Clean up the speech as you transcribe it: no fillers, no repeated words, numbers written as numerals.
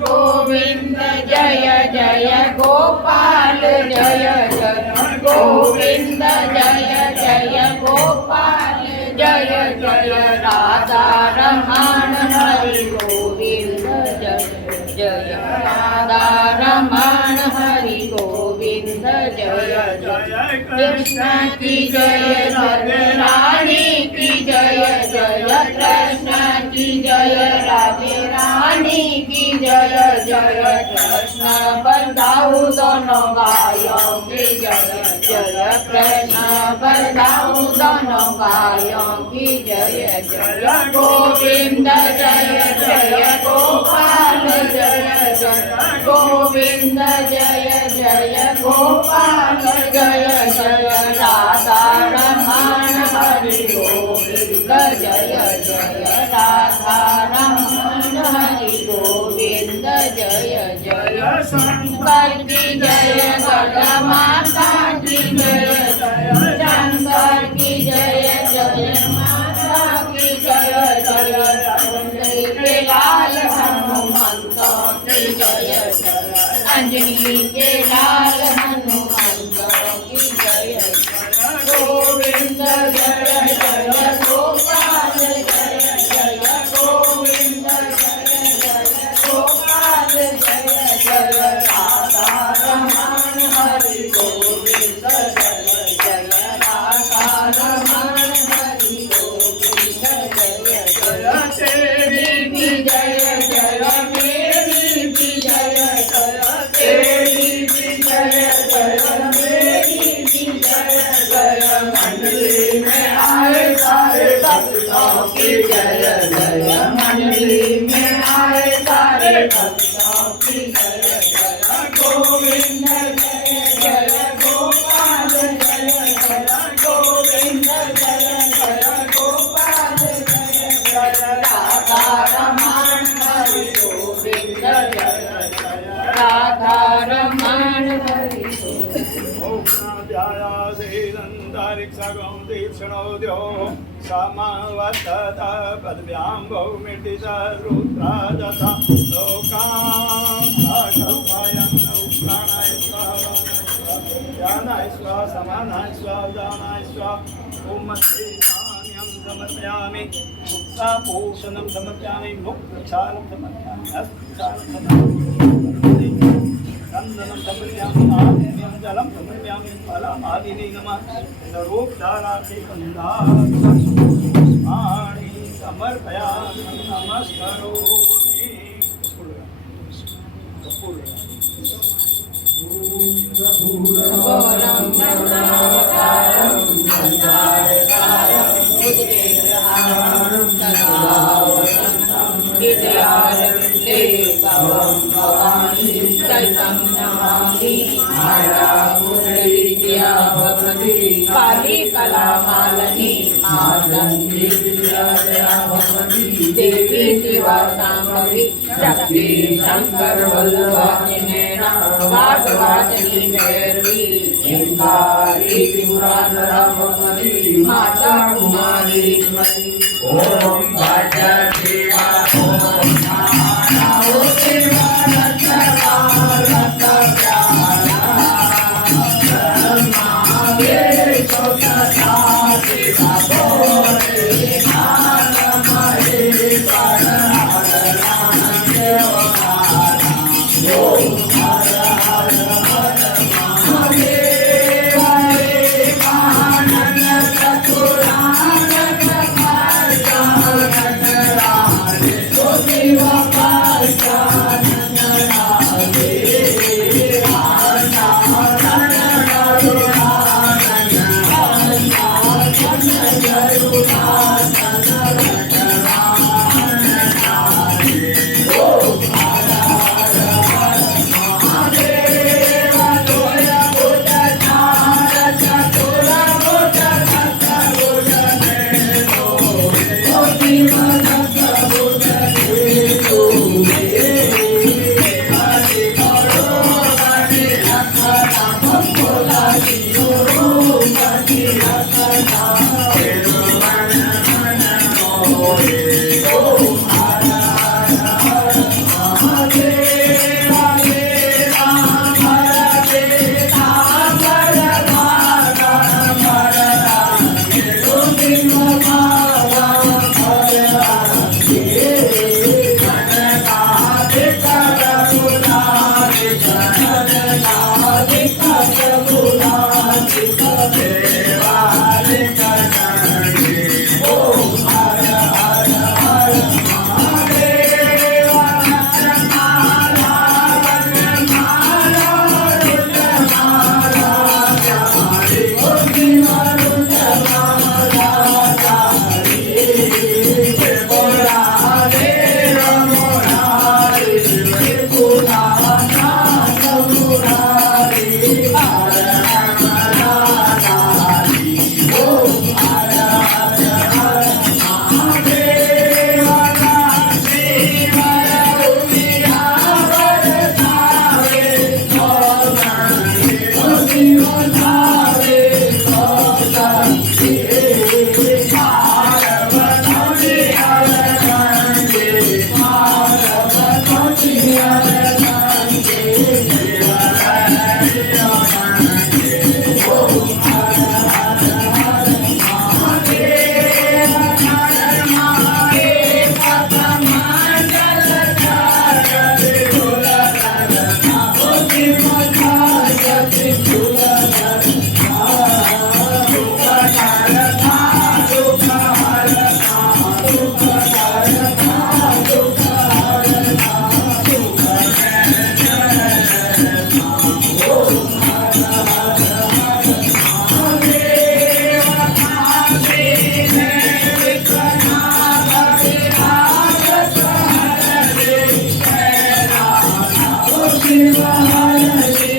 गोविंद जय जय गोपाल जय जय गोविंद जय जय गोपाल जय जय राधा रमण हरि गोविंद जय जय राधा रमण हरि गोविंद जय जय कृष्ण की जय राधे रानी की जय जय कृष्ण की जय राधे रानी की जय जय कृष्ण बलदाऊ दोनों गायों की जय जय कृष्ण बलदाऊ दोनों गायों की जय जय गोविंद जय जय गोपाल जय जय गोविंद जय जय गोपाल जय जय राधा रमण हरि गोविंद जय जय राधा रमण हरि गोविंद जय जय शंकर की जय गंगा माता की जय शंकर की जय जय माता की जय जय के लाल हनुमंत की जय जय अंजनी के लाल हनुमंत की जय गोविंद जय जय गोपाल जय जय गोविंद जय जय गोपाल जय जय राधा रमण हरि गोविंद जय जय राधा रमण हरि गोविंद जय जय तेरी भी जय जय मेरी भी जय जय तेरी भी जय जय मेरी भी जय जय मंडली में आए सारे भक्तों की जय जय मंडली में आए सारे भक्तों की जय जय गोविंद जय जय गोपाल जय जय गोविंद जय जय गोपाल जय जय राधा रमण हरि गोविंद जय जय राधा रमण हरि दीक्षणोद्यो समावर्तत पद्भ्यां बहुमिटिता रुद्राजता लोकां कल्पयन् प्राणाय स्वाहा ज्ञानाय स्वाहा समानाय स्वाहा उदानाय स्वाहा ॐ धान्यं समर्पयामि मुक्तापोषणं समर्पयामि मुक्तक्षारं समर्पयामि हस्तक्षारं समर्पयामि चन्दनं समर्पयामि आत्म्यं जलं समर्पयामि फलमादिनी नमः रूपधाराति गन्धानि समर्पयामि नमस्करोमि गौरं ब्रह्मावतारं संसारसारं बुद्धेन्द्रहारं सदावसन्तं विद्यारण्ये भवं भवानी सैतं नमामि माया मुरलीया भवति काली कलामालिनी मातङ्गी विद्या भवति देवी शिवा शाम्भवी शक्ति शङ्कर वल्लभानि वाहिनेन वासवाचनी भैरवी हिंकारी त्रिपुराधरमपदी माता कुमारी ओम भजदेवा ओम नारायण शिवा